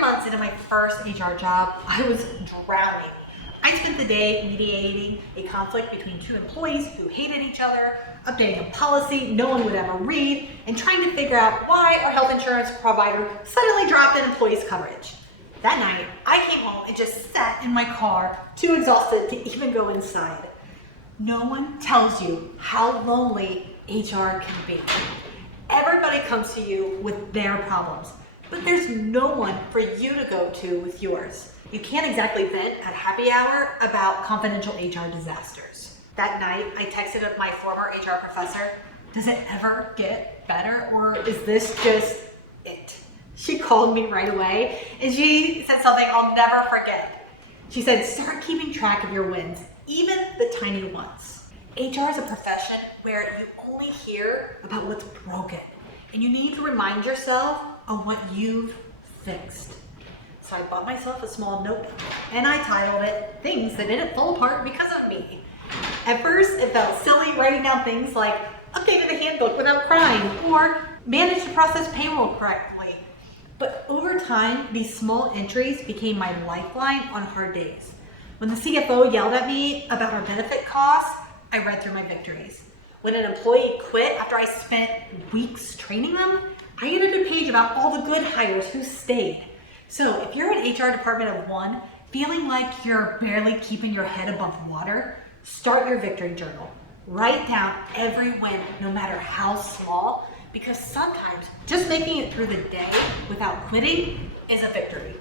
months into my first HR job, I was drowning. I spent the day mediating a conflict between two employees who hated each other, updating a policy no one would ever read, and trying to figure out why our health insurance provider suddenly dropped an employee's coverage. That night, I came home and just sat in my car, too exhausted to even go inside. No one tells you how lonely HR can be. Everybody comes to you with their problems, but there's no one for you to go to with yours. You can't exactly vent at happy hour about confidential HR disasters. That night, I texted up my former HR professor, "Does it ever get better, or is this just it?" She called me right away and she said something I'll never forget. She said, "Start keeping track of your wins, even the tiny ones." HR is a profession where you only hear about what's broken, and you need to remind yourself of what you've fixed. So I bought myself a small notebook and I titled it "Things That Didn't Fall Apart Because of Me." At first, it felt silly writing down things like updated the handbook without crying or managed to process payroll correctly. But over time, these small entries became my lifeline on hard days. When the CFO yelled at me about our benefit costs, I read through my victories. When an employee quit after I spent weeks training them, I added a page about all the good hires who stayed. So if you're an HR department of one, feeling like you're barely keeping your head above water, start your victory journal. Write down every win, no matter how small, because sometimes just making it through the day without quitting is a victory.